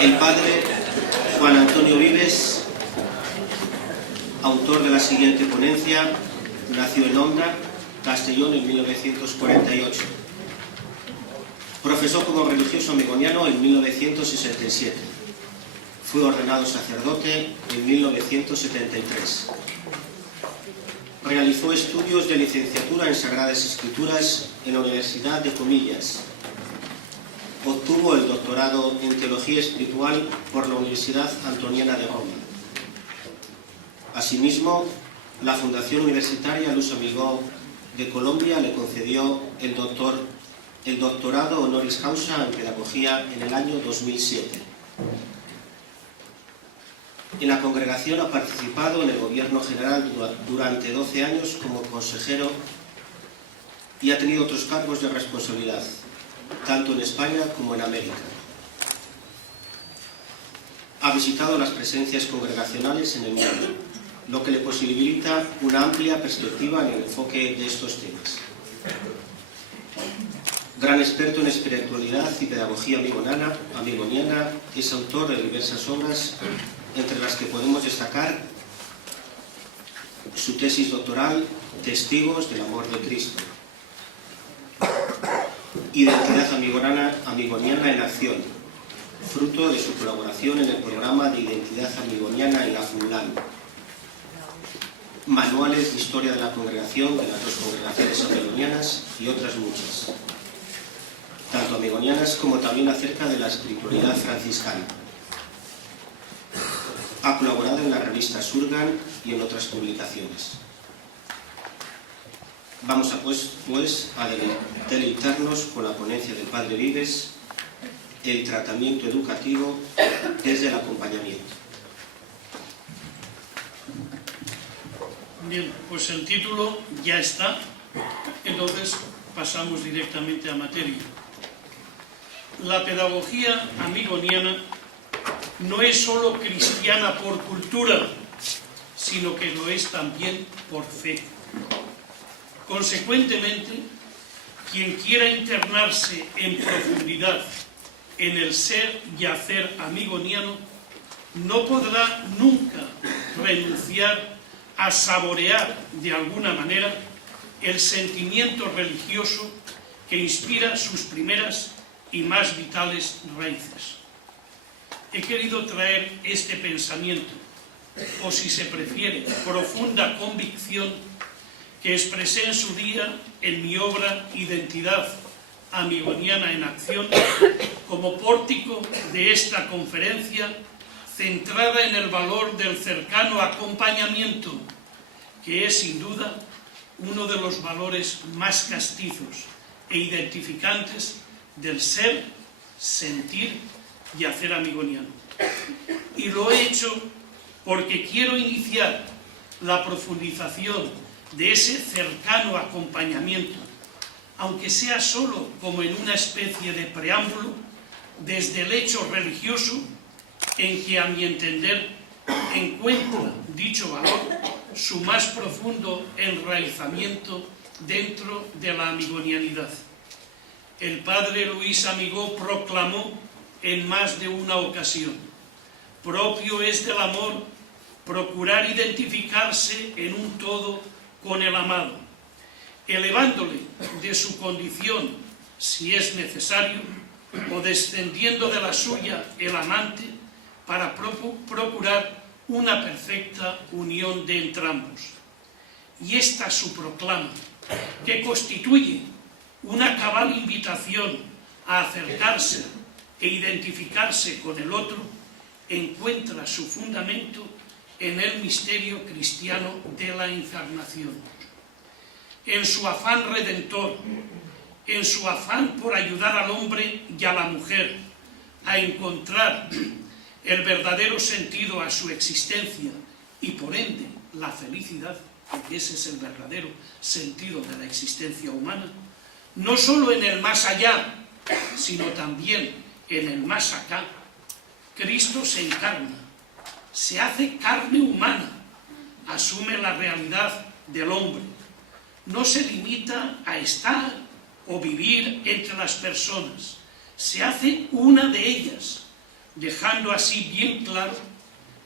El padre Juan Antonio Vives, autor de la siguiente ponencia, nació en Onda, Castellón, en 1948. Profesó como religioso amigoniano en 1967. Fue ordenado sacerdote en 1973. Realizó estudios de licenciatura en Sagradas Escrituras en la Universidad de Comillas. Obtuvo el doctorado en Teología Espiritual por la Universidad Antoniana de Roma. Asimismo, la Fundación Universitaria Luz Amigó de Colombia le concedió el doctorado honoris causa en Pedagogía en el año 2007. En la congregación ha participado en el Gobierno General durante 12 años como consejero y ha tenido otros cargos de responsabilidad, tanto en España como en América. Ha visitado las presencias congregacionales en el mundo, lo que le posibilita una amplia perspectiva en el enfoque de estos temas. Gran experto en espiritualidad y pedagogía amigoniana, es autor de diversas obras, entre las que podemos destacar su tesis doctoral Testigos del Amor de Cristo, Identidad amigoniana en acción, fruto de su colaboración en el programa de Identidad amigoniana en la FUNLAN, manuales de historia de la congregación, de las dos congregaciones amigonianas y otras muchas, tanto amigonianas como también acerca de la espiritualidad franciscana. Ha colaborado en la revista Surgan y en otras publicaciones. Vamos a deleitarnos con la ponencia del Padre Vives, el tratamiento educativo desde el acompañamiento. Bien, pues el título ya está, entonces pasamos directamente a materia. La pedagogía amigoniana no es solo cristiana por cultura, sino que lo es también por fe. Consecuentemente, quien quiera internarse en profundidad en el ser y hacer amigoniano, no podrá nunca renunciar a saborear de alguna manera el sentimiento religioso que inspira sus primeras y más vitales raíces. He querido traer este pensamiento, o si se prefiere, profunda convicción, que expresé en su día en mi obra Identidad amigoniana en acción, como pórtico de esta conferencia centrada en el valor del cercano acompañamiento, que es sin duda uno de los valores más castizos e identificantes del ser, sentir y hacer amigoniano. Y lo he hecho porque quiero iniciar la profundización de ese cercano acompañamiento, aunque sea solo como en una especie de preámbulo, desde el hecho religioso en que, a mi entender, encuentra dicho valor su más profundo enraizamiento dentro de la amigonianidad. El padre Luis Amigó proclamó en más de una ocasión: propio es del amor procurar identificarse en un todo con el amado, elevándole de su condición, si es necesario, o descendiendo de la suya el amante, para procurar una perfecta unión de entrambos. Y esta su proclama, que constituye una cabal invitación a acercarse e identificarse con el otro, encuentra su fundamento en el misterio cristiano de la encarnación. En su afán redentor, en su afán por ayudar al hombre y a la mujer a encontrar el verdadero sentido a su existencia y por ende la felicidad, porque ese es el verdadero sentido de la existencia humana, no solo en el más allá, sino también en el más acá, Cristo se encarna, se hace carne humana, asume la realidad del hombre, no se limita a estar o vivir entre las personas, se hace una de ellas, dejando así bien claro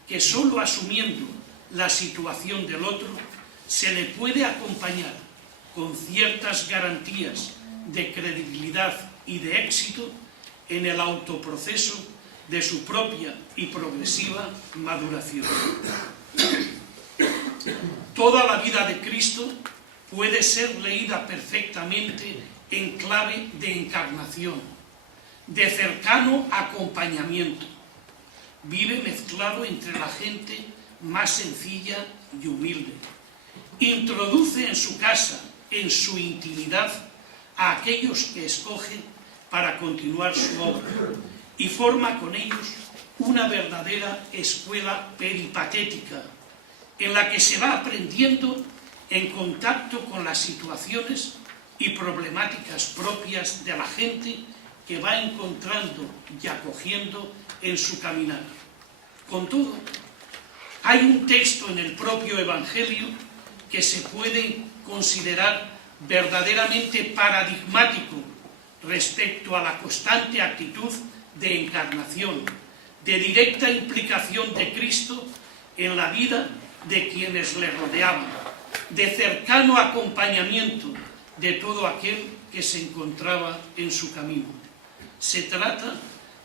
que solo asumiendo la situación del otro se le puede acompañar con ciertas garantías de credibilidad y de éxito en el autoproceso de su propia y progresiva maduración. Toda la vida de Cristo puede ser leída perfectamente en clave de encarnación, de cercano acompañamiento. Vive mezclado entre la gente más sencilla y humilde. Introduce en su casa, en su intimidad, a aquellos que escoge para continuar su obra y forma con ellos una verdadera escuela peripatética en la que se va aprendiendo en contacto con las situaciones y problemáticas propias de la gente que va encontrando y acogiendo en su caminar. Con todo, hay un texto en el propio Evangelio que se puede considerar verdaderamente paradigmático respecto a la constante actitud de encarnación, de directa implicación de Cristo en la vida de quienes le rodeaban, de cercano acompañamiento de todo aquel que se encontraba en su camino. Se trata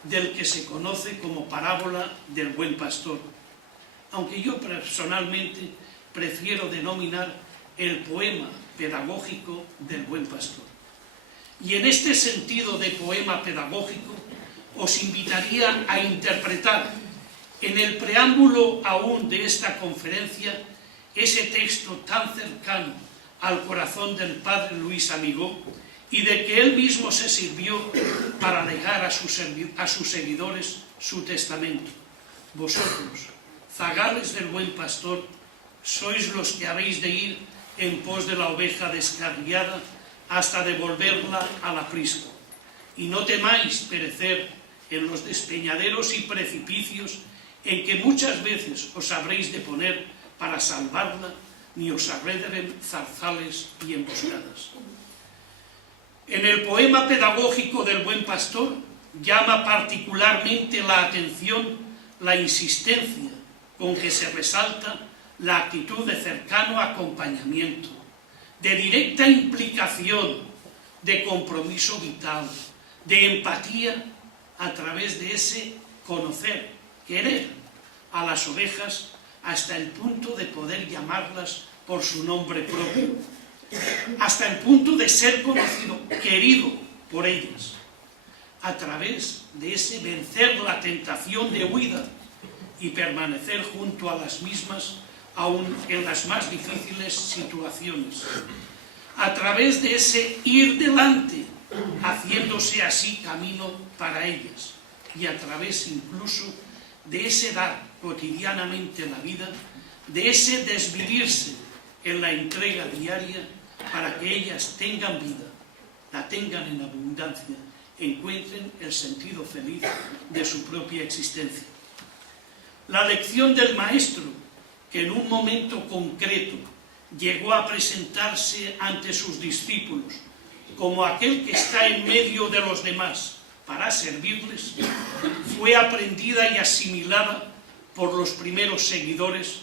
del que se conoce como parábola del buen pastor, aunque yo personalmente prefiero denominar el poema pedagógico del buen pastor. Y en este sentido de poema pedagógico os invitaría a interpretar en el preámbulo aún de esta conferencia ese texto tan cercano al corazón del padre Luis Amigó y de que él mismo se sirvió para legar a sus seguidores su testamento. Vosotros, zagales del buen pastor, sois los que habéis de ir en pos de la oveja descarriada hasta devolverla al aprisco. Y no temáis perecer en los despeñaderos y precipicios en que muchas veces os habréis de poner para salvarla, ni os arredren zarzales y emboscadas. En el poema pedagógico del buen pastor llama particularmente la atención la insistencia con que se resalta la actitud de cercano acompañamiento, de directa implicación, de compromiso vital, de empatía a través de ese conocer, querer a las ovejas hasta el punto de poder llamarlas por su nombre propio, hasta el punto de ser conocido, querido por ellas, a través de ese vencer la tentación de huida y permanecer junto a las mismas aún en las más difíciles situaciones, a través de ese ir delante, haciéndose así camino para ellas, y a través incluso de ese dar cotidianamente la vida, de ese desvivirse en la entrega diaria para que ellas tengan vida, la tengan en abundancia, encuentren el sentido feliz de su propia existencia. La lección del maestro, que en un momento concreto llegó a presentarse ante sus discípulos como aquel que está en medio de los demás para servirles, fue aprendida y asimilada por los primeros seguidores,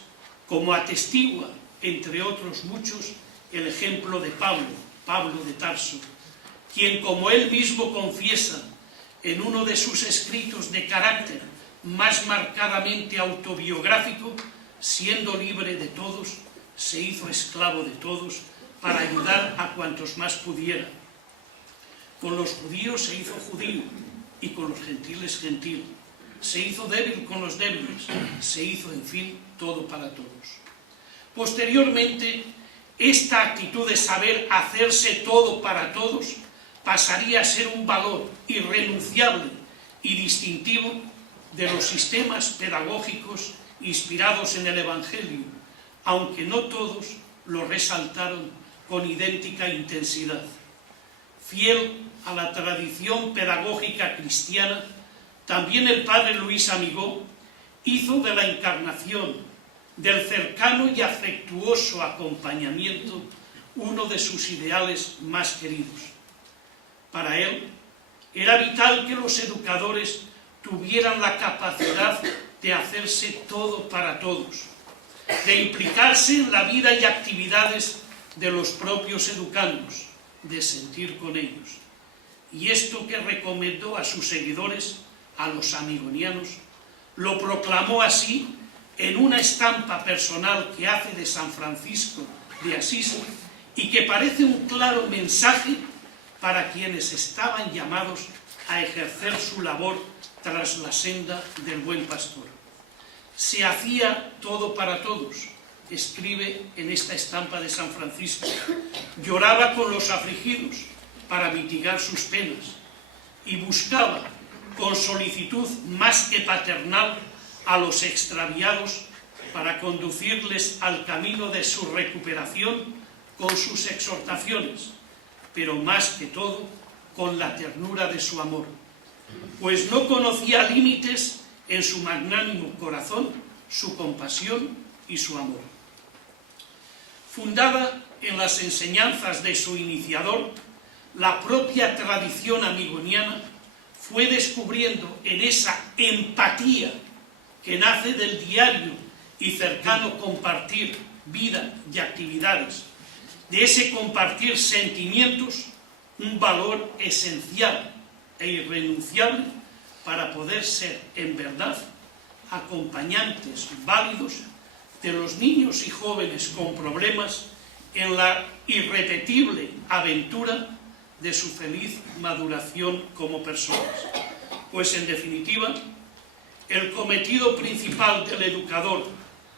como atestigua, entre otros muchos, el ejemplo de Pablo de Tarso, quien, como él mismo confiesa en uno de sus escritos de carácter más marcadamente autobiográfico, siendo libre de todos, se hizo esclavo de todos para ayudar a cuantos más pudiera. Con los judíos se hizo judío y con los gentiles gentil. Se hizo débil con los débiles, se hizo, en fin, todo para todos. Posteriormente, esta actitud de saber hacerse todo para todos pasaría a ser un valor irrenunciable y distintivo de los sistemas pedagógicos inspirados en el Evangelio, aunque no todos lo resaltaron con idéntica intensidad. Fiel a la tradición pedagógica cristiana, también el padre Luis Amigó hizo de la encarnación, del cercano y afectuoso acompañamiento, uno de sus ideales más queridos. Para él, era vital que los educadores tuvieran la capacidad de hacerse todo para todos, de implicarse en la vida y actividades de los propios educandos, de sentir con ellos. Y esto que recomendó a sus seguidores, a los amigonianos, lo proclamó así en una estampa personal que hace de San Francisco de Asís y que parece un claro mensaje para quienes estaban llamados a ejercer su labor tras la senda del buen pastor. Se hacía todo para todos, escribe en esta estampa de San Francisco. Lloraba con los afligidos para mitigar sus penas y buscaba con solicitud más que paternal a los extraviados para conducirles al camino de su recuperación con sus exhortaciones, pero más que todo con la ternura de su amor, pues no conocía límites en su magnánimo corazón, su compasión y su amor. Fundada en las enseñanzas de su iniciador, la propia tradición amigoniana fue descubriendo en esa empatía que nace del diario y cercano compartir vida y actividades, de ese compartir sentimientos, un valor esencial e irrenunciable para poder ser en verdad acompañantes válidos de los niños y jóvenes con problemas en la irrepetible aventura de su feliz maduración como personas. Pues en definitiva, el cometido principal del educador,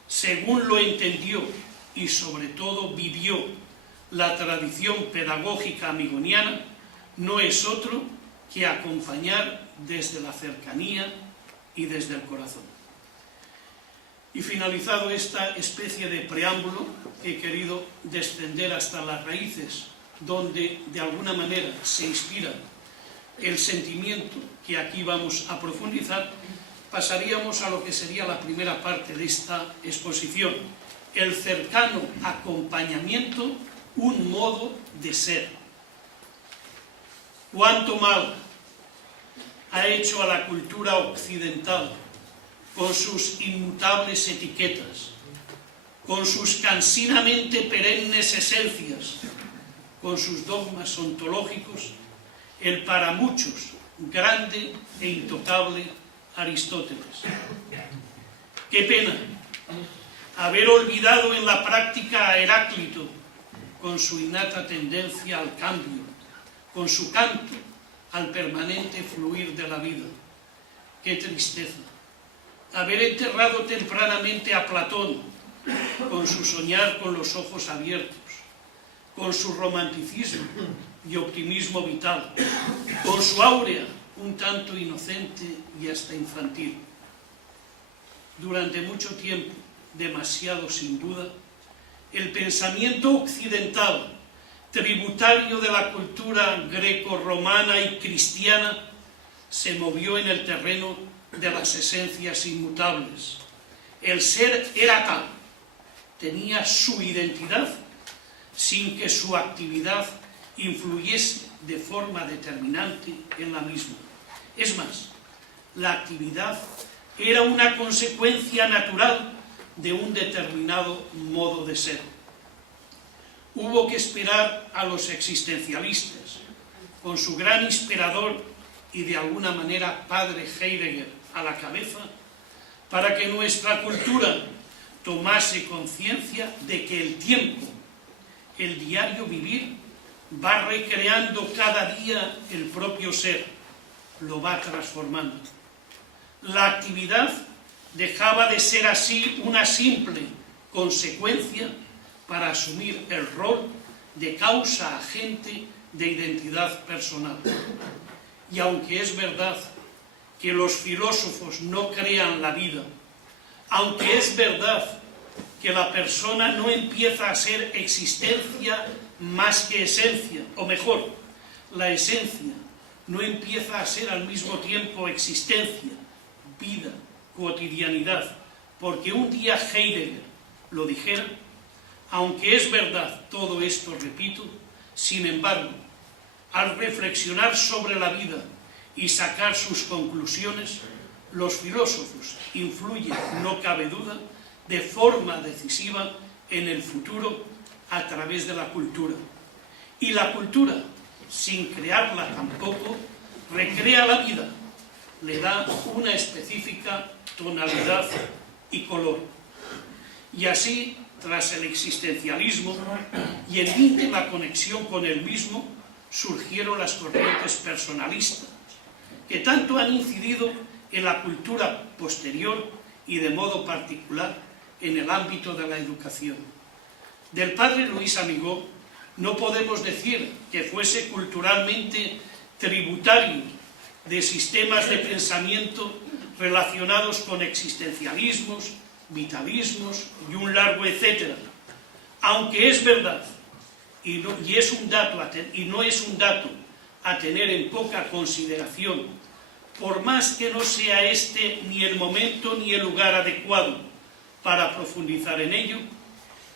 según lo entendió y sobre todo vivió la tradición pedagógica amigoniana, no es otro que acompañar desde la cercanía y desde el corazón. Y finalizado esta especie de preámbulo, he querido descender hasta las raíces, donde de alguna manera se inspira el sentimiento que aquí vamos a profundizar. Pasaríamos a lo que sería la primera parte de esta exposición, el cercano acompañamiento, un modo de ser. Cuánto mal ha hecho a la cultura occidental con sus inmutables etiquetas, con sus cansinamente perennes esencias, con sus dogmas ontológicos, el para muchos grande e intocable Aristóteles. Qué pena haber olvidado en la práctica a Heráclito, con su innata tendencia al cambio, con su canto al permanente fluir de la vida. Qué tristeza haber enterrado tempranamente a Platón, con su soñar con los ojos abiertos, con su romanticismo y optimismo vital, con su áurea un tanto inocente y hasta infantil. Durante mucho tiempo, demasiado sin duda, el pensamiento occidental, tributario de la cultura greco-romana y cristiana, se movió en el terreno de las esencias inmutables. El ser era tal, tenía su identidad, sin que su actividad influyese de forma determinante en la misma. Es más, la actividad era una consecuencia natural de un determinado modo de ser. Hubo que esperar a los existencialistas, con su gran inspirador y de alguna manera padre Heidegger a la cabeza, para que nuestra cultura tomase conciencia de que el tiempo, el diario vivir, va recreando cada día el propio ser, lo va transformando. La actividad dejaba de ser así una simple consecuencia para asumir el rol de causa agente de identidad personal. Y aunque es verdad que los filósofos no crean la vida, aunque es verdad que la persona no empieza a ser existencia más que esencia, o mejor, la esencia no empieza a ser al mismo tiempo existencia, vida, cotidianidad, porque un día Heidegger lo dijera. Aunque es verdad todo esto, repito, sin embargo, al reflexionar sobre la vida y sacar sus conclusiones, Los filósofos influyen, no cabe duda, de forma decisiva en el futuro a través de la cultura. Y la cultura, sin crearla tampoco, recrea la vida, le da una específica tonalidad y color. Y así, tras el existencialismo y el link de la conexión con el mismo, surgieron las corrientes personalistas, que tanto han incidido en la cultura posterior y de modo particular en el ámbito de la educación. Del padre Luis Amigó no podemos decir que fuese culturalmente tributario de sistemas de pensamiento relacionados con existencialismos, vitalismos y un largo etcétera, aunque es verdad y no es un dato a tener en poca consideración, por más que no sea este ni el momento ni el lugar adecuado para profundizar en ello,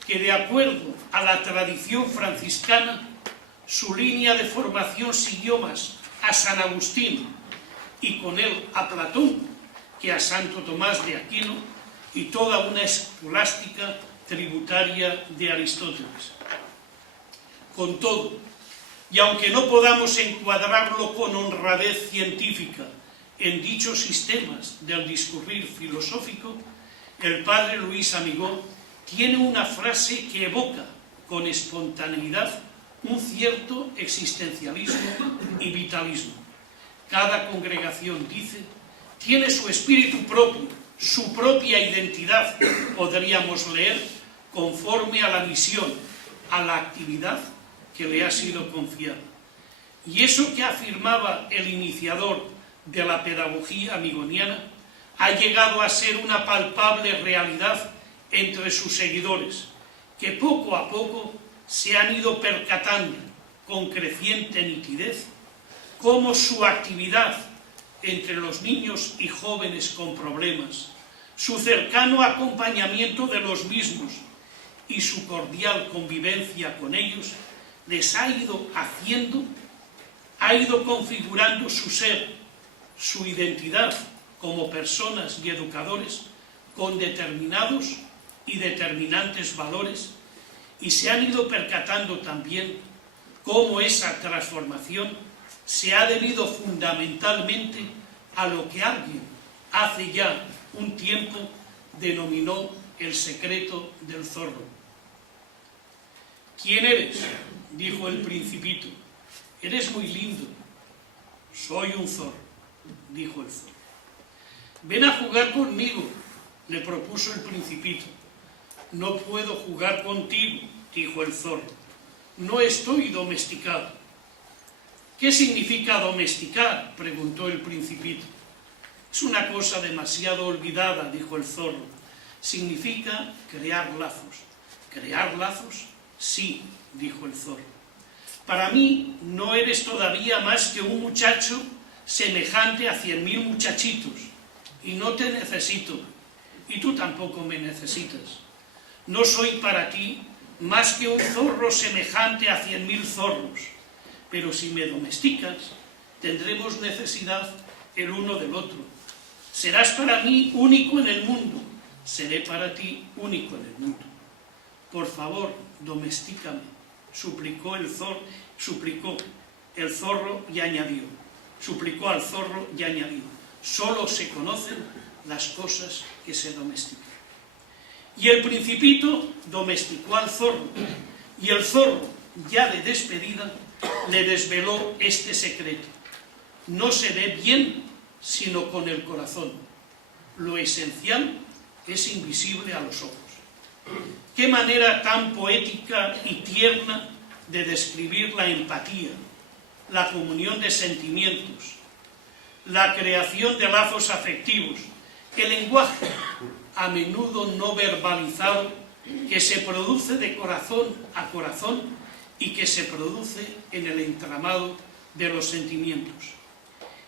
que de acuerdo a la tradición franciscana, su línea de formación siguió más a San Agustín y con él a Platón que a Santo Tomás de Aquino y toda una escolástica tributaria de Aristóteles. Con todo, y aunque no podamos encuadrarlo con honradez científica en dichos sistemas del discurrir filosófico, el padre Luis Amigó tiene una frase que evoca con espontaneidad un cierto existencialismo y vitalismo. Cada congregación, dice, tiene su espíritu propio, su propia identidad, podríamos leer, conforme a la misión, a la actividad que le ha sido confiada. Y eso que afirmaba el iniciador de la pedagogía amigoniana ha llegado a ser una palpable realidad entre sus seguidores, que poco a poco se han ido percatando con creciente nitidez cómo su actividad entre los niños y jóvenes con problemas, su cercano acompañamiento de los mismos y su cordial convivencia con ellos les ha ido configurando su ser, su identidad como personas y educadores con determinados y determinantes valores, y se han ido percatando también cómo esa transformación se ha debido fundamentalmente a lo que alguien hace ya un tiempo denominó el secreto del zorro. ¿Quién eres?, dijo el Principito. Eres muy lindo. Soy un zorro, dijo el zorro. Ven a jugar conmigo, le propuso el Principito. No puedo jugar contigo, dijo el zorro. No estoy domesticado. ¿Qué significa domesticar?, preguntó el Principito. Es una cosa demasiado olvidada, dijo el zorro. Significa crear lazos. ¿Crear lazos? Sí, dijo el zorro. Para mí no eres todavía más que un muchacho semejante a 100.000 muchachitos, y no te necesito, y tú tampoco me necesitas. No soy para ti más que un zorro semejante a 100.000 zorros, pero si me domesticas, tendremos necesidad el uno del otro. Serás para mí único en el mundo, seré para ti único en el mundo. Por favor, domestícame, suplicó el zorro y añadió, suplicó al zorro y añadió, solo se conocen las cosas que se domestican. Y el Principito domesticó al zorro, y el zorro, ya de despedida, le desveló este secreto. No se ve bien sino con el corazón. Lo esencial es invisible a los ojos. Qué manera tan poética y tierna de describir la empatía, la comunión de sentimientos, la creación de lazos afectivos, el lenguaje, a menudo no verbalizado, que se produce de corazón a corazón y que se produce en el entramado de los sentimientos.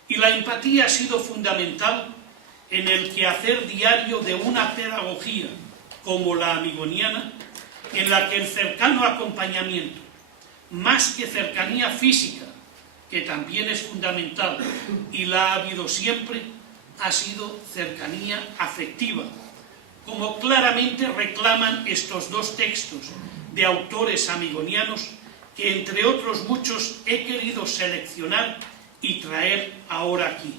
Y la empatía ha sido fundamental en el quehacer diario de una pedagogía como la amigoniana, en la que el cercano acompañamiento, más que cercanía física, que también es fundamental y la ha habido siempre, ha sido cercanía afectiva, como claramente reclaman estos dos textos de autores amigonianos que, entre otros muchos, he querido seleccionar y traer ahora aquí.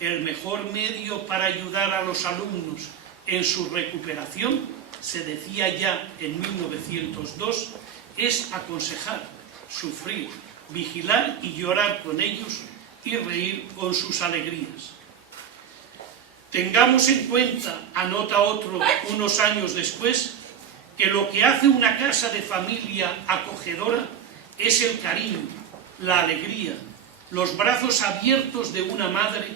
El mejor medio para ayudar a los alumnos en su recuperación, se decía ya en 1902, es aconsejar, sufrir, vigilar y llorar con ellos y reír con sus alegrías. Tengamos en cuenta, anota otro unos años después, que lo que hace una casa de familia acogedora es el cariño, la alegría, los brazos abiertos de una madre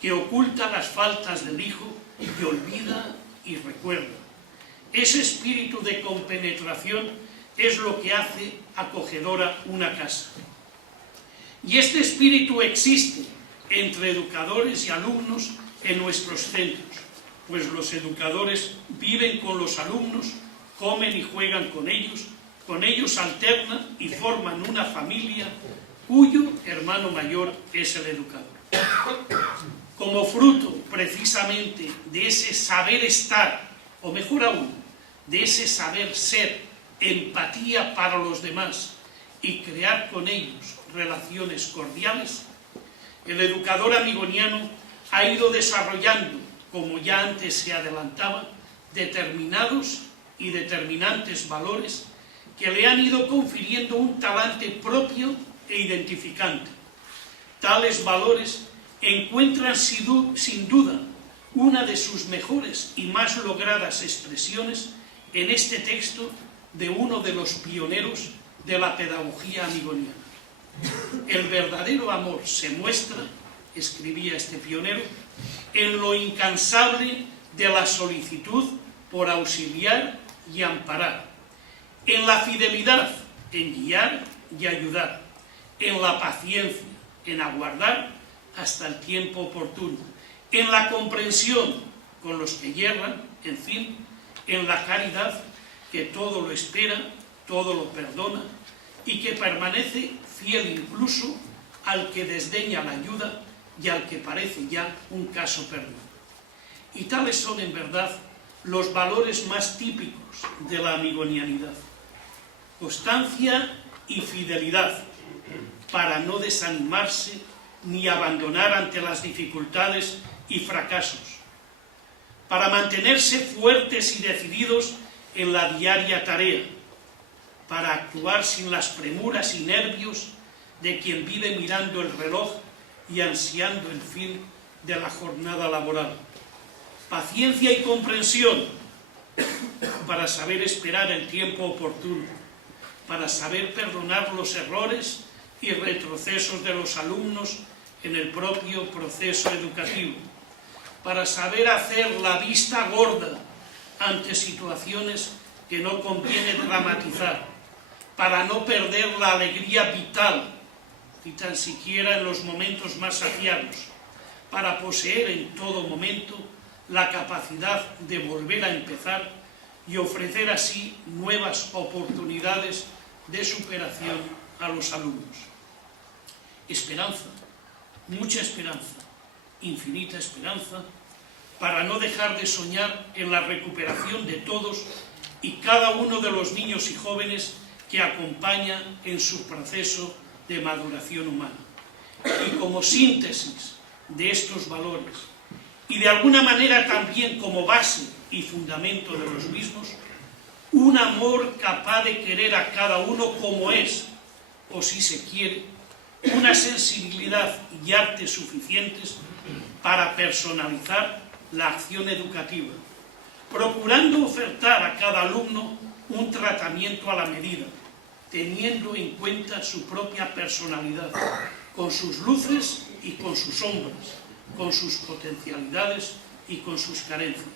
que oculta las faltas del hijo y que olvida y recuerda. Ese espíritu de compenetración es lo que hace acogedora una casa. Y este espíritu existe entre educadores y alumnos en nuestros centros, pues los educadores viven con los alumnos, comen y juegan con ellos alternan y forman una familia cuyo hermano mayor es el educador. Como fruto precisamente de ese saber estar, o mejor aún, de ese saber ser, empatía para los demás y crear con ellos relaciones cordiales, el educador amigoniano ha ido desarrollando, como ya antes se adelantaba, determinados y determinantes valores que le han ido confiriendo un talante propio e identificante. Tales valores encuentran sin duda una de sus mejores y más logradas expresiones en este texto de uno de los pioneros de la pedagogía amigoniana. El verdadero amor se muestra, escribía este pionero, en lo incansable de la solicitud por auxiliar y amparar, en la fidelidad, en guiar y ayudar, en la paciencia, en aguardar hasta el tiempo oportuno, en la comprensión con los que yerran, en fin, en la caridad que todo lo espera, todo lo perdona y que permanece fiel incluso al que desdeña la ayuda y al que parece ya un caso perdido. Y tales son en verdad los valores más típicos de la amigonianidad: constancia y fidelidad, para no desanimarse ni abandonar ante las dificultades y fracasos, para mantenerse fuertes y decididos en la diaria tarea, para actuar sin las premuras y nervios de quien vive mirando el reloj y ansiando el fin de la jornada laboral. Paciencia y comprensión para saber esperar el tiempo oportuno, para saber perdonar los errores y retrocesos de los alumnos en el propio proceso educativo, para saber hacer la vista gorda ante situaciones que no conviene dramatizar, para no perder la alegría vital, ni tan siquiera en los momentos más aciagos, para poseer en todo momento la capacidad de volver a empezar y ofrecer así nuevas oportunidades de superación a los alumnos. Esperanza, mucha esperanza, infinita esperanza, para no dejar de soñar en la recuperación de todos y cada uno de los niños y jóvenes que acompañan en su proceso de maduración humana. Y como síntesis de estos valores, y de alguna manera también como base y fundamento de los mismos, un amor capaz de querer a cada uno como es, o si se quiere, una sensibilidad y arte suficientes para personalizar la acción educativa, procurando ofertar a cada alumno un tratamiento a la medida, teniendo en cuenta su propia personalidad, con sus luces y con sus sombras, con sus potencialidades y con sus carencias.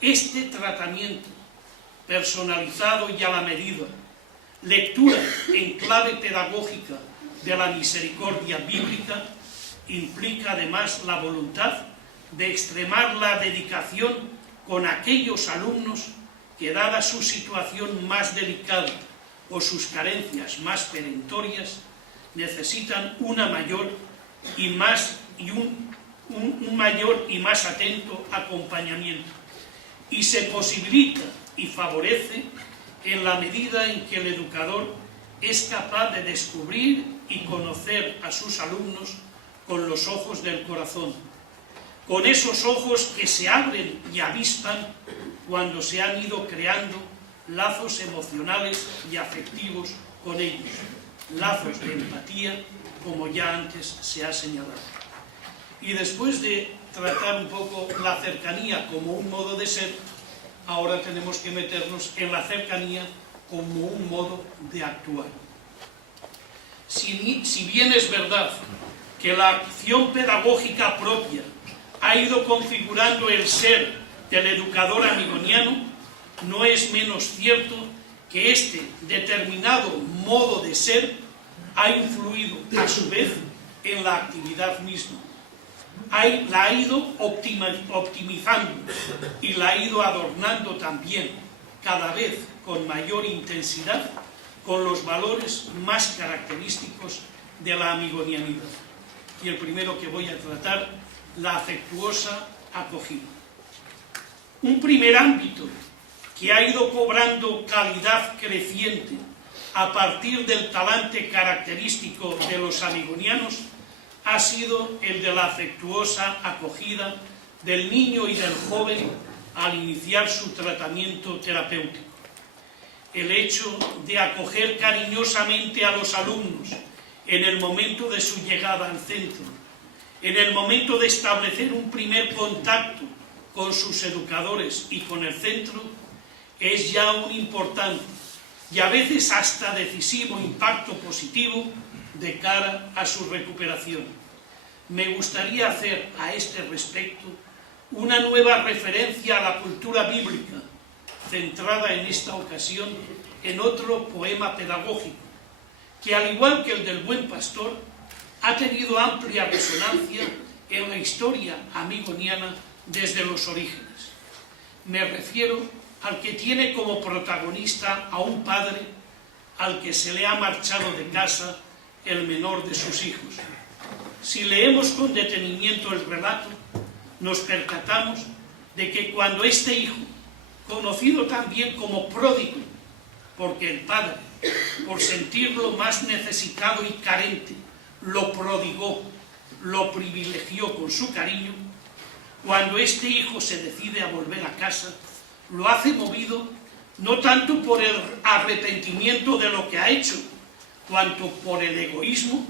Este tratamiento personalizado y a la medida, lectura en clave pedagógica de la misericordia bíblica, implica además la voluntad de extremar la dedicación con aquellos alumnos que, dada su situación más delicada o sus carencias más perentorias, necesitan una mayor y un mayor y más atento acompañamiento, y se posibilita y favorece en la medida en que el educador es capaz de descubrir y conocer a sus alumnos con los ojos del corazón, con esos ojos que se abren y avispan cuando se han ido creando lazos emocionales y afectivos con ellos, lazos de empatía, como ya antes se ha señalado. Y después de tratar un poco la cercanía como un modo de ser, ahora tenemos que meternos en la cercanía como un modo de actuar. Si bien es verdad que la acción pedagógica propia ha ido configurando el ser del educador amigoniano, no es menos cierto que este determinado modo de ser ha influido a su vez en la actividad misma. La ha ido optimizando y la ha ido adornando también, cada vez con mayor intensidad, con los valores más característicos de la amigonianidad. Y el primero que voy a tratar, la afectuosa acogida. Un primer ámbito que ha ido cobrando calidad creciente a partir del talante característico de los amigonianos ha sido el de la afectuosa acogida del niño y del joven al iniciar su tratamiento terapéutico. El hecho de acoger cariñosamente a los alumnos en el momento de su llegada al centro, en el momento de establecer un primer contacto con sus educadores y con el centro, es ya un importante y a veces hasta decisivo impacto positivo de cara a su recuperación. Me gustaría hacer a este respecto una nueva referencia a la cultura bíblica, centrada en esta ocasión en otro poema pedagógico, que al igual que el del Buen Pastor, ha tenido amplia resonancia en la historia amigoniana desde los orígenes. Me refiero al que tiene como protagonista a un padre al que se le ha marchado de casa el menor de sus hijos. Si leemos con detenimiento el relato, nos percatamos de que cuando este hijo, conocido también como pródigo, porque el padre, por sentirlo más necesitado y carente, lo prodigó, lo privilegió con su cariño, cuando este hijo se decide a volver a casa, lo hace movido no tanto por el arrepentimiento de lo que ha hecho, cuanto por el egoísmo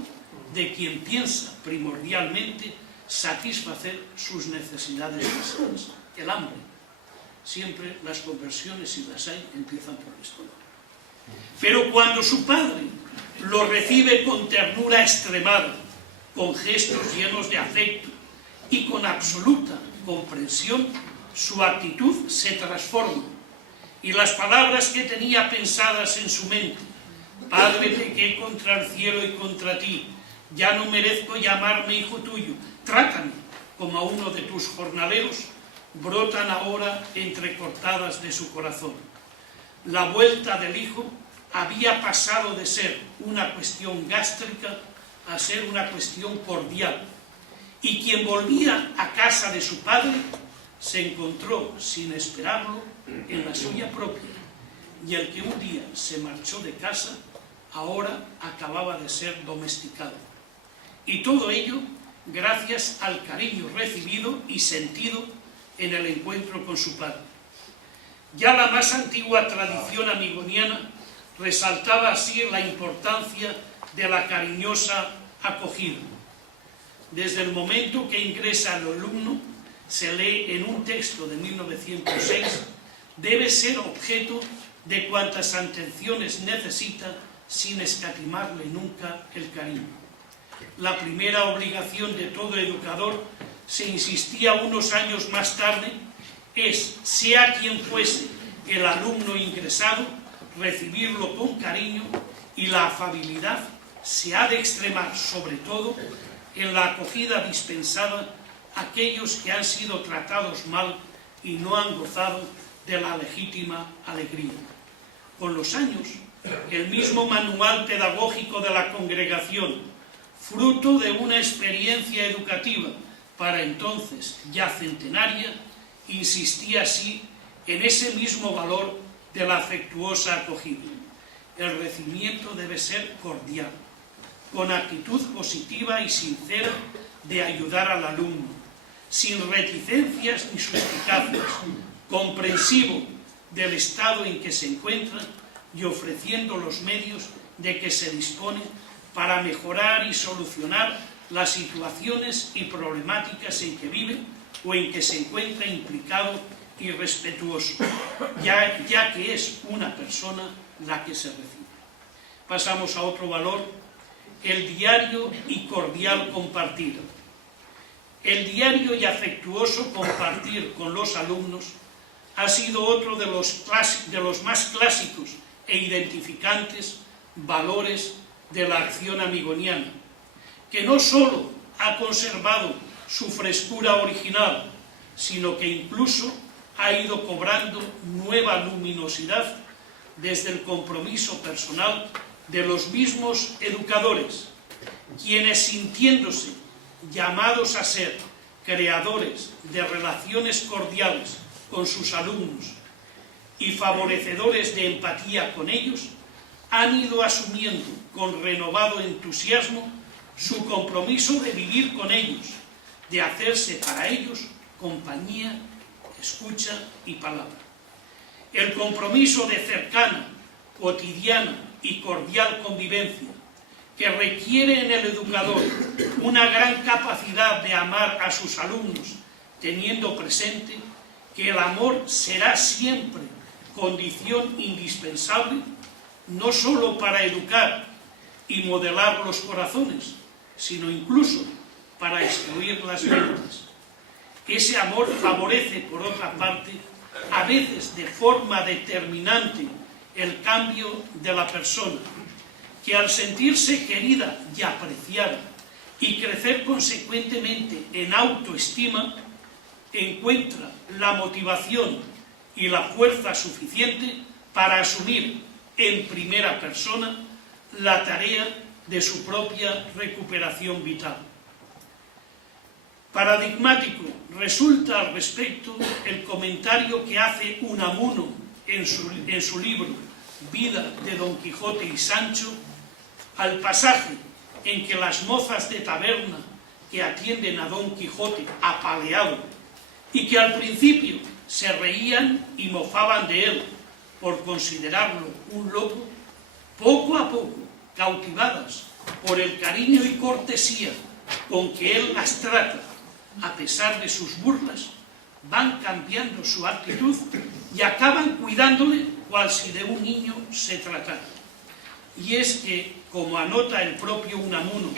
de quien piensa primordialmente satisfacer sus necesidades básicas, el hambre. Siempre las conversiones, si las hay, empiezan por el estómago. Pero cuando su padre lo recibe con ternura extremada, con gestos llenos de afecto y con absoluta comprensión, su actitud se transforma y las palabras que tenía pensadas en su mente, Padre, pequé contra el cielo y contra ti, ya no merezco llamarme hijo tuyo, trátame como a uno de tus jornaleros, brotan ahora entrecortadas de su corazón. La vuelta del hijo había pasado de ser una cuestión gástrica a ser una cuestión cordial, y quien volvía a casa de su padre se encontró, sin esperarlo, en la suya propia, y el que un día se marchó de casa, ahora acababa de ser domesticado. Y todo ello gracias al cariño recibido y sentido en el encuentro con su padre. Ya la más antigua tradición amigoniana resaltaba así la importancia de la cariñosa acogida. Desde el momento que ingresa el alumno, se lee en un texto de 1906, debe ser objeto de cuantas atenciones necesita sin escatimarle nunca el cariño. La primera obligación de todo educador, se insistía unos años más tarde, es, sea quien fuese el alumno ingresado, recibirlo con cariño, y la afabilidad se ha de extremar sobre todo en la acogida dispensada a aquellos que han sido tratados mal y no han gozado de la legítima alegría. Con los años, el mismo manual pedagógico de la congregación, fruto de una experiencia educativa para entonces ya centenaria, insistía así en ese mismo valor de la afectuosa acogida. El recibimiento debe ser cordial, con actitud positiva y sincera de ayudar al alumno, sin reticencias ni suspicacias, comprensivo del estado en que se encuentra y ofreciendo los medios de que se dispone para mejorar y solucionar las situaciones y problemáticas en que vive o en que se encuentra implicado y respetuoso, ya que es una persona la que se recibe. Pasamos a otro valor, el diario y cordial compartir. El diario y afectuoso compartir con los alumnos ha sido otro de los más clásicos e identificantes valores de la acción amigoniana, que no sólo ha conservado su frescura original, sino que incluso ha ido cobrando nueva luminosidad desde el compromiso personal de los mismos educadores, quienes, sintiéndose llamados a ser creadores de relaciones cordiales con sus alumnos y favorecedores de empatía con ellos, han ido asumiendo con renovado entusiasmo su compromiso de vivir con ellos, de hacerse para ellos compañía, escucha y palabra. El compromiso de cercana, cotidiana y cordial convivencia que requiere en el educador una gran capacidad de amar a sus alumnos, teniendo presente que el amor será siempre condición indispensable, no sólo para educar y modelar los corazones, sino incluso para instruir las mentes. Ese amor favorece, por otra parte, a veces de forma determinante el cambio de la persona, que al sentirse querida y apreciada y crecer consecuentemente en autoestima, encuentra la motivación y la fuerza suficiente para asumir en primera persona la tarea de su propia recuperación vital. Paradigmático resulta al respecto el comentario que hace Unamuno en su libro Vida de Don Quijote y Sancho al pasaje en que las mozas de taberna que atienden a Don Quijote apaleado y que al principio se reían y mofaban de él por considerarlo un loco, poco a poco, cautivadas por el cariño y cortesía con que él las trata, a pesar de sus burlas, van cambiando su actitud y acaban cuidándole cual si de un niño se tratara. Y es que, como anota el propio Unamuno,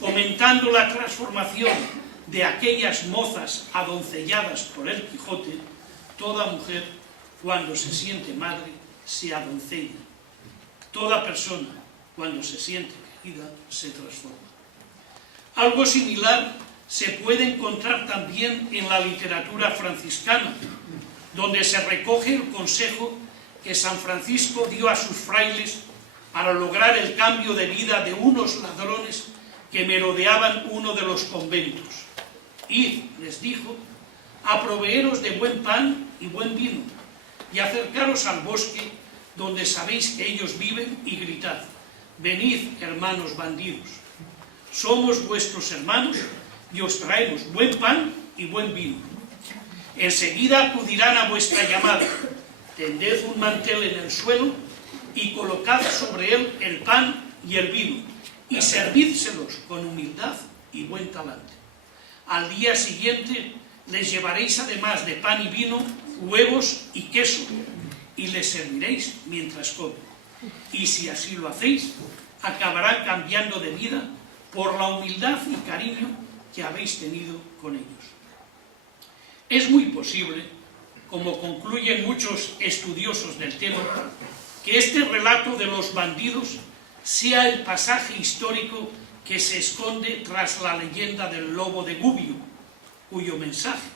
comentando la transformación de aquellas mozas adoncelladas por el Quijote, toda mujer, cuando se siente madre, se adoncella. Toda persona, cuando se siente querida, se transforma. Algo similar se puede encontrar también en la literatura franciscana, donde se recoge el consejo que San Francisco dio a sus frailes para lograr el cambio de vida de unos ladrones que merodeaban uno de los conventos. Id, les dijo, a proveeros de buen pan y buen vino, y acercaros al bosque donde sabéis que ellos viven, y gritad: venid, hermanos bandidos, somos vuestros hermanos y os traemos buen pan y buen vino. Enseguida acudirán a vuestra llamada, tended un mantel en el suelo y colocad sobre él el pan y el vino, y servídselos con humildad y buen talante. Al día siguiente les llevaréis, además de pan y vino, huevos y queso, y les serviréis mientras comen. Y si así lo hacéis, acabarán cambiando de vida por la humildad y cariño que habéis tenido con ellos. Es muy posible, como concluyen muchos estudiosos del tema, que este relato de los bandidos sea el pasaje histórico que se esconde tras la leyenda del lobo de Gubbio, cuyo mensaje,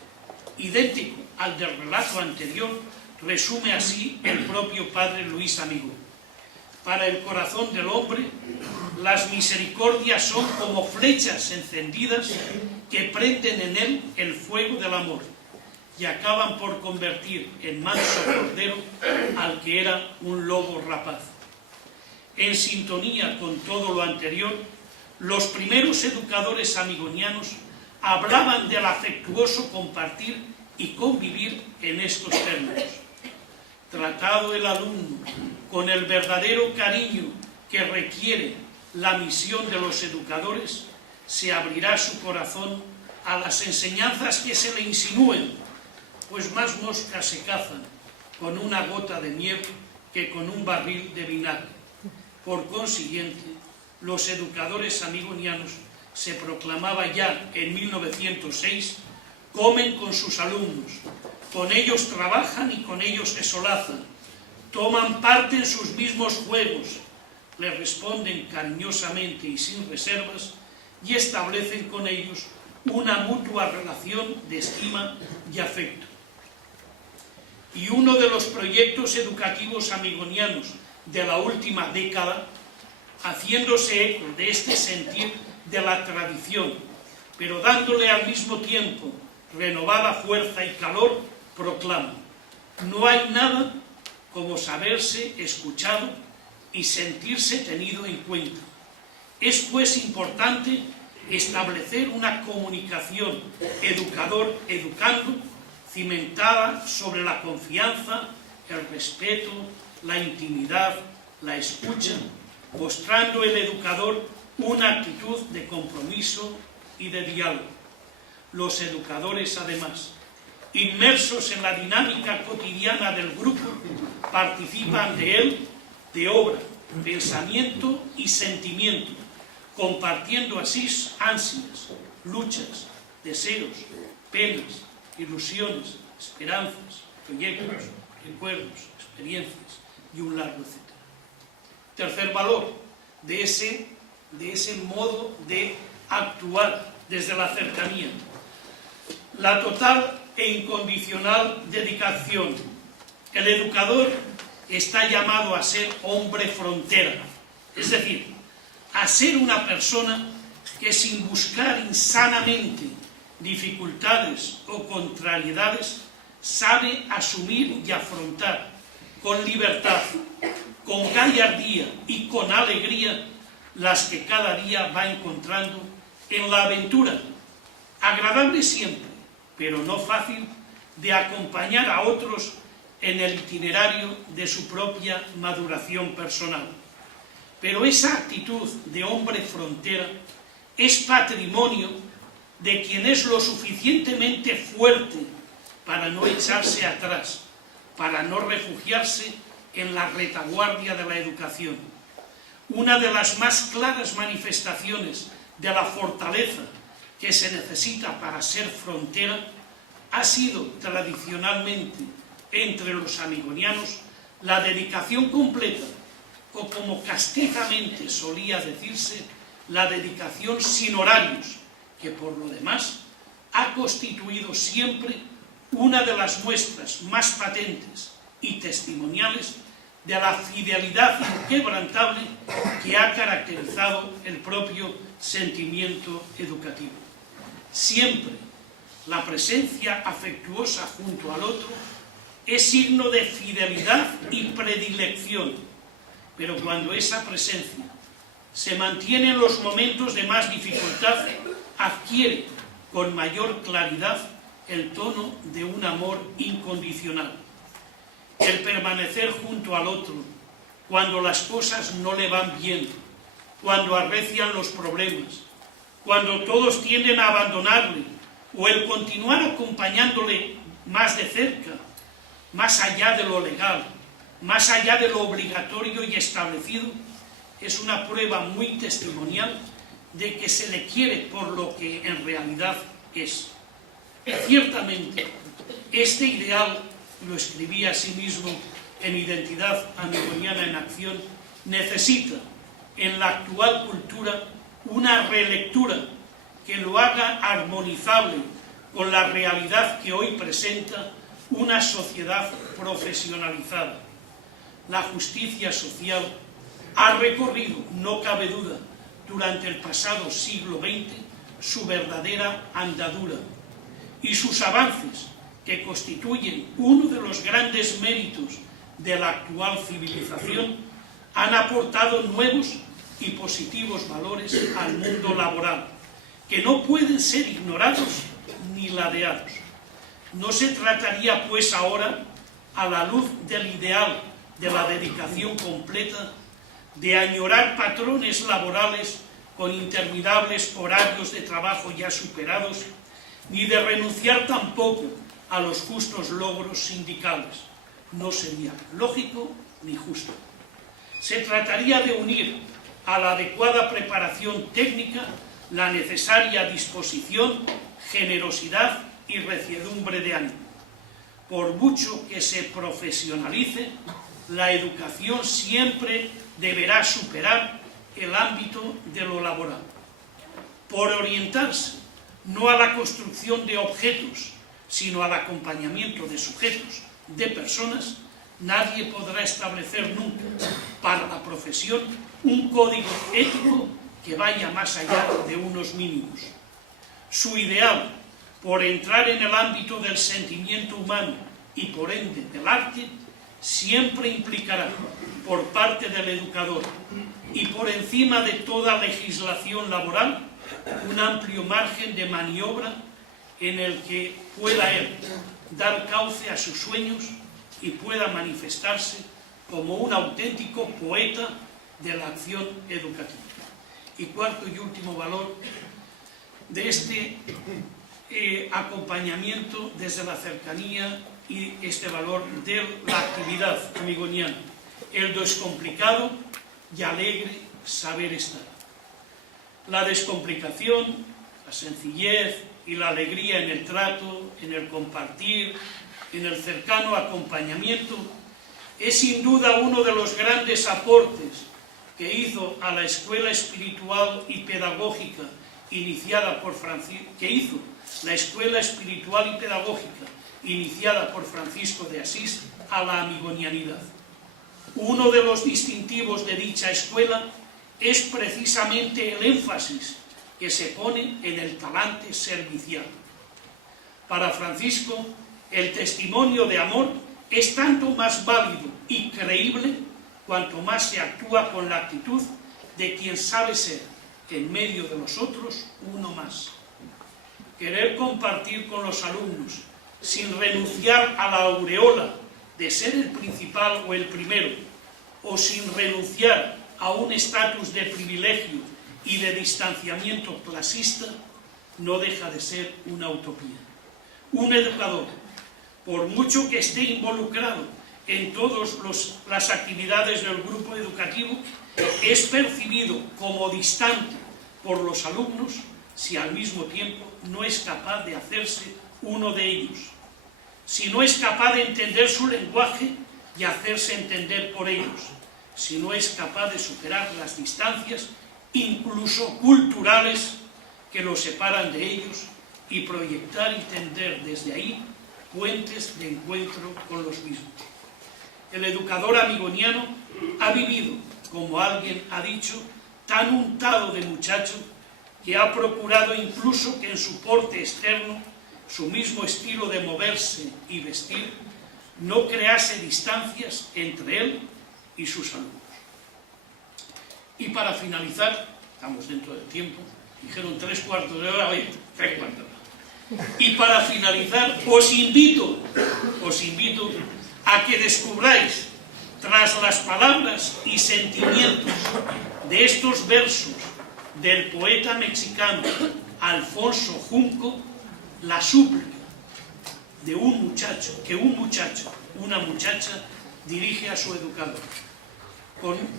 idéntico al del relato anterior, resume así el propio padre Luis Amigó. Para el corazón del hombre, las misericordias son como flechas encendidas que prenden en él el fuego del amor y acaban por convertir en manso cordero al que era un lobo rapaz. En sintonía con todo lo anterior, los primeros educadores amigonianos hablaban del afectuoso compartir y convivir en estos términos. Tratado el alumno con el verdadero cariño que requiere la misión de los educadores, se abrirá su corazón a las enseñanzas que se le insinúen, pues más moscas se cazan con una gota de miel que con un barril de vinagre. Por consiguiente, los educadores amigonianos, se proclamaba ya en 1906, comen con sus alumnos, con ellos trabajan y con ellos se solazan, toman parte en sus mismos juegos, les responden cariñosamente y sin reservas y establecen con ellos una mutua relación de estima y afecto. Y uno de los proyectos educativos amigonianos de la última década, haciéndose eco de este sentir de la tradición, pero dándole al mismo tiempo renovada fuerza y calor, proclama: no hay nada como saberse escuchado y sentirse tenido en cuenta. Es pues importante establecer una comunicación educador-educando cimentada sobre la confianza, el respeto, la intimidad, la escucha, mostrando el educador una actitud de compromiso y de diálogo. Los educadores, además, inmersos en la dinámica cotidiana del grupo, participan de él de obra, pensamiento y sentimiento, compartiendo así ansias, luchas, deseos, penas, ilusiones, esperanzas, proyectos, recuerdos, experiencias y un largo etcétera. Tercer valor de ese modo de actuar desde la cercanía: la total e incondicional dedicación. El educador está llamado a ser hombre frontera, es decir, a ser una persona que sin buscar insanamente dificultades o contrariedades sabe asumir y afrontar con libertad, con gallardía y con alegría las que cada día va encontrando en la aventura, agradable siempre, pero no fácil, de acompañar a otros en el itinerario de su propia maduración personal. Pero esa actitud de hombre frontera es patrimonio de quien es lo suficientemente fuerte para no echarse atrás, para no refugiarse en la retaguardia de la educación. Una de las más claras manifestaciones de la fortaleza que se necesita para ser frontera ha sido tradicionalmente entre los amigonianos la dedicación completa, o como castizamente solía decirse, la dedicación sin horarios, que por lo demás ha constituido siempre una de las muestras más patentes y testimoniales de la fidelidad inquebrantable que ha caracterizado el propio sentimiento educativo. Siempre la presencia afectuosa junto al otro es signo de fidelidad y predilección, pero cuando esa presencia se mantiene en los momentos de más dificultad, adquiere con mayor claridad el tono de un amor incondicional. El permanecer junto al otro cuando las cosas no le van bien, cuando arrecian los problemas, cuando todos tienden a abandonarle, o el continuar acompañándole más de cerca, más allá de lo legal, más allá de lo obligatorio y establecido, es una prueba muy testimonial de que se le quiere por lo que en realidad es. Ciertamente, este ideal, lo escribía asimismo en Identidad Amigoniana en Acción, necesita en la actual cultura una relectura que lo haga armonizable con la realidad que hoy presenta una sociedad profesionalizada. La justicia social ha recorrido, no cabe duda, durante el pasado siglo XX su verdadera andadura, y sus avances, que constituyen uno de los grandes méritos de la actual civilización, han aportado nuevos y positivos valores al mundo laboral, que no pueden ser ignorados ni ladeados. No se trataría, pues, ahora, a la luz del ideal de la dedicación completa, de añorar patrones laborales con interminables horarios de trabajo ya superados, ni de renunciar tampoco a los justos logros sindicales. No sería lógico ni justo. Se trataría de unir a la adecuada preparación técnica la necesaria disposición, generosidad y reciedumbre de ánimo. Por mucho que se profesionalice, la educación siempre deberá superar el ámbito de lo laboral. Por orientarse no a la construcción de objetos, sino al acompañamiento de sujetos, de personas, nadie podrá establecer nunca para la profesión un código ético que vaya más allá de unos mínimos. Su ideal, por entrar en el ámbito del sentimiento humano y por ende del arte, siempre implicará, por parte del educador y por encima de toda legislación laboral, un amplio margen de maniobra en el que pueda él dar cauce a sus sueños y pueda manifestarse como un auténtico poeta de la acción educativa. Y cuarto y último valor de este acompañamiento desde la cercanía y este valor de la actividad amigoniana, el descomplicado y alegre saber estar. La descomplicación, la sencillez y la alegría en el trato, en el compartir, en el cercano acompañamiento, es sin duda uno de los grandes aportes que hizo a la escuela espiritual y pedagógica iniciada por Francisco de Asís a la amigonianidad. Uno de los distintivos de dicha escuela es precisamente el énfasis que se pone en el talante servicial. Para Francisco, el testimonio de amor es tanto más válido y creíble cuanto más se actúa con la actitud de quien sabe ser, en medio de los otros, uno más. Querer compartir con los alumnos sin renunciar a la aureola de ser el principal o el primero, o sin renunciar a un estatus de privilegio y de distanciamiento clasista, no deja de ser una utopía. Un educador, por mucho que esté involucrado en todas las actividades del grupo educativo, es percibido como distante por los alumnos si al mismo tiempo no es capaz de hacerse uno de ellos, si no es capaz de entender su lenguaje y hacerse entender por ellos, si no es capaz de superar las distancias, incluso culturales, que los separan de ellos y proyectar y tender desde ahí puentes de encuentro con los mismos. El educador amigoniano ha vivido, como alguien ha dicho, tan untado de muchacho que ha procurado incluso que en su porte externo, su mismo estilo de moverse y vestir, no crease distancias entre él y sus alumnos. Y para finalizar, estamos dentro del tiempo, dijeron 3/4 de hora, oye, 3/4 de hora. Y para finalizar, os invito a que descubráis, tras las palabras y sentimientos de estos versos del poeta mexicano Alfonso Junco, la súplica de una muchacha dirige a su educador.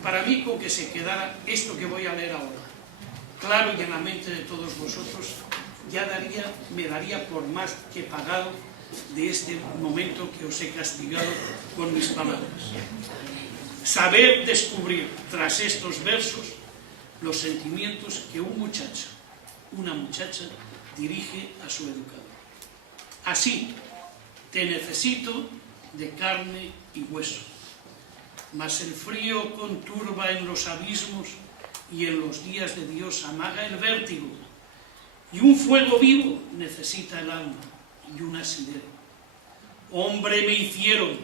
Para mí, con que se quedara esto que voy a leer ahora claro y en la mente de todos vosotros, ya me daría por más que pagado de este momento que os he castigado con mis palabras. Saber descubrir tras estos versos los sentimientos que una muchacha dirige a su educador. Así, te necesito de carne y hueso. mas el frío conturba en los abismos y en los días de Dios amaga el vértigo. Y un fuego vivo necesita el alma y un asidero. Hombre me hicieron,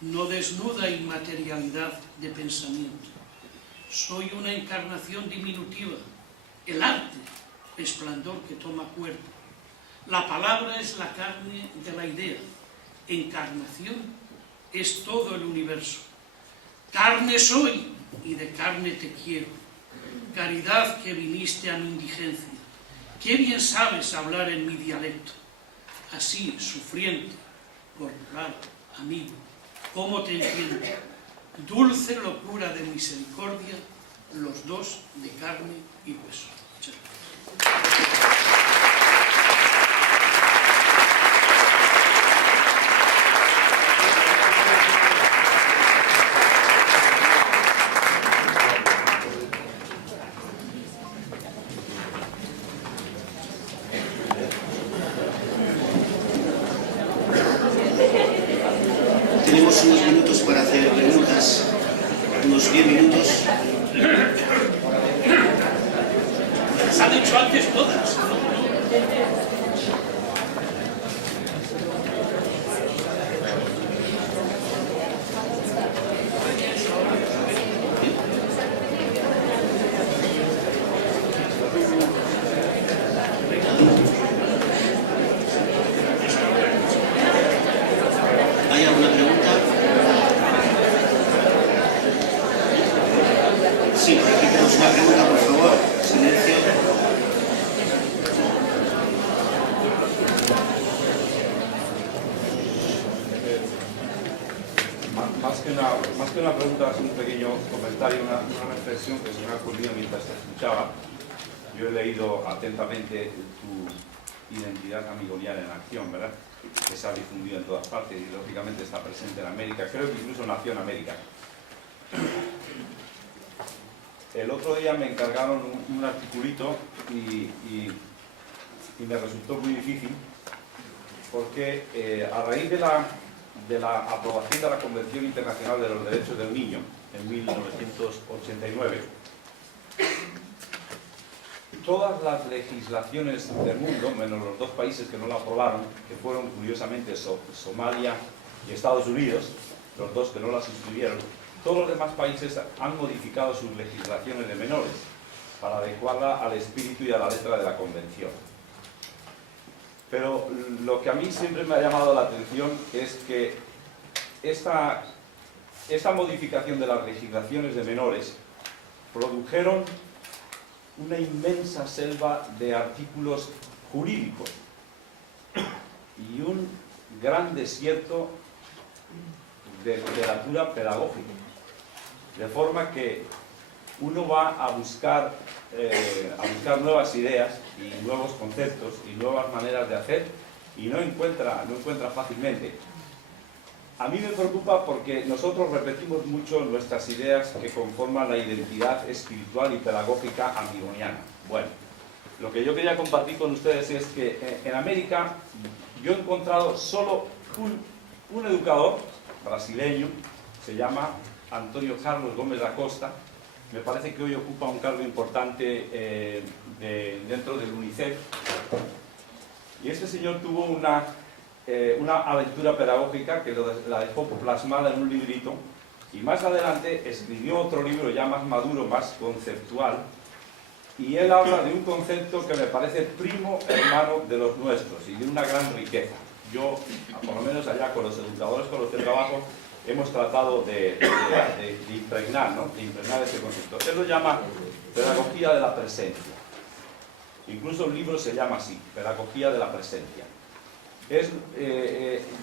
no desnuda inmaterialidad de pensamiento. Soy una encarnación diminutiva, el arte, resplandor que toma cuerpo. La palabra es la carne de la idea, encarnación es todo el universo. Carne soy y de carne te quiero. Caridad que viniste a mi indigencia. Qué bien sabes hablar en mi dialecto. Así, sufriente, corporal, amigo, ¿cómo te entiendo? Dulce locura de misericordia, los dos de carne y hueso. Muchas gracias. Tenemos unos minutos para hacer preguntas, unos 10 minutos. Las han hecho antes todas. ¿Hay alguna pregunta? Sí, aquí tenemos una pregunta, por favor. Silencio. Más que una pregunta, es un pequeño comentario, una reflexión que se me ha ocurrido mientras te escuchaba. Yo he leído atentamente tu identidad amigoniana en acción, ¿verdad? Que se ha difundido en todas partes y lógicamente está presente en América. Creo que incluso nació en América. El otro día me encargaron un articulito y me resultó muy difícil porque a raíz de la aprobación de la Convención Internacional de los Derechos del Niño en 1989, todas las legislaciones del mundo, menos los dos países que no la aprobaron, que fueron curiosamente Somalia y Estados Unidos, los dos que no la suscribieron, todos los demás países han modificado sus legislaciones de menores para adecuarla al espíritu y a la letra de la Convención. Pero lo que a mí siempre me ha llamado la atención es que esta modificación de las legislaciones de menores produjeron una inmensa selva de artículos jurídicos y un gran desierto de literatura pedagógica, de forma que uno va a buscar nuevas ideas y nuevos conceptos y nuevas maneras de hacer y no encuentra fácilmente. A mí me preocupa porque nosotros repetimos mucho nuestras ideas que conforman la identidad espiritual y pedagógica amigoniana. Bueno, lo que yo quería compartir con ustedes es que en América yo he encontrado solo un educador brasileño, se llama Antonio Carlos Gómez da Costa. Me parece que hoy ocupa un cargo importante dentro del UNICEF. Y este señor tuvo una aventura pedagógica que la dejó plasmada en un librito, y más adelante escribió otro libro ya más maduro, más conceptual, y él habla de un concepto que me parece primo hermano de los nuestros y de una gran riqueza. Yo, por lo menos allá con los educadores con los que trabajo, hemos tratado de impregnar, ¿no? De impregnar ese concepto. Él lo llama pedagogía de la presencia. Incluso el libro se llama así, pedagogía de la presencia.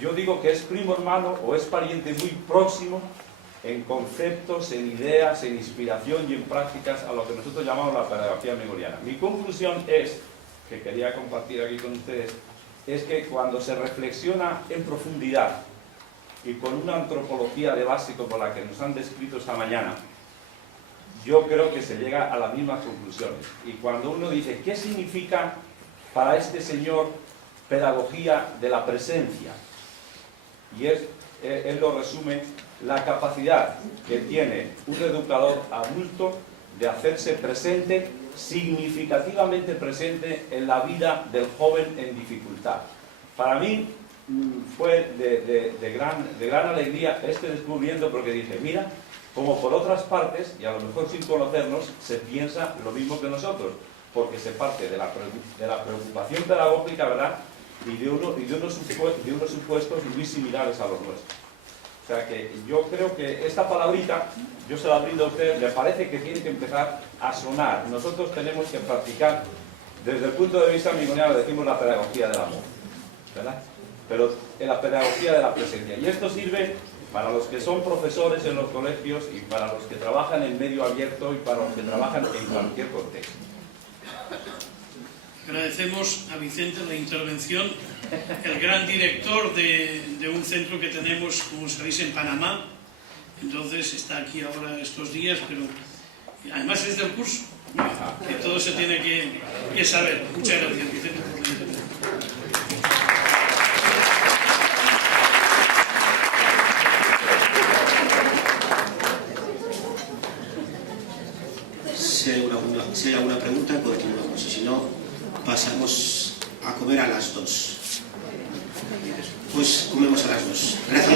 Yo digo que es primo hermano o es pariente muy próximo en conceptos, en ideas, en inspiración y en prácticas a lo que nosotros llamamos la pedagogía amigoniana. Mi conclusión es, que quería compartir aquí con ustedes, es que cuando se reflexiona en profundidad y con una antropología de base como la que nos han descrito esta mañana, yo creo que se llega a las mismas conclusiones. Y cuando uno dice, ¿qué significa para este señor pedagogía de la presencia? Y él lo resume la capacidad que tiene un educador adulto de hacerse presente, significativamente presente en la vida del joven en dificultad. Para mí fue de gran alegría este descubrimiento, porque dije, mira, como por otras partes, y a lo mejor sin conocernos, se piensa lo mismo que nosotros, porque se parte de la preocupación pedagógica, ¿verdad?, y de unos supuestos muy similares a los nuestros. O sea que yo creo que esta palabrita, yo se la brindo a usted, me parece que tiene que empezar a sonar. Nosotros tenemos que practicar, desde el punto de vista amigoniano, decimos la pedagogía del amor, ¿verdad?, pero en la pedagogía de la presencia. Y esto sirve para los que son profesores en los colegios y para los que trabajan en medio abierto y para los que trabajan en cualquier contexto. Agradecemos a Vicente la intervención, el gran director de un centro que tenemos, como sabéis, en Panamá. Entonces está aquí ahora estos días, pero además es del curso, que todo se tiene que saber. Muchas gracias, Vicente, por la intervención. Si hay alguna pregunta, continuamos. Y si no, pasamos a comer a las 2. Pues comemos a las 2. Gracias.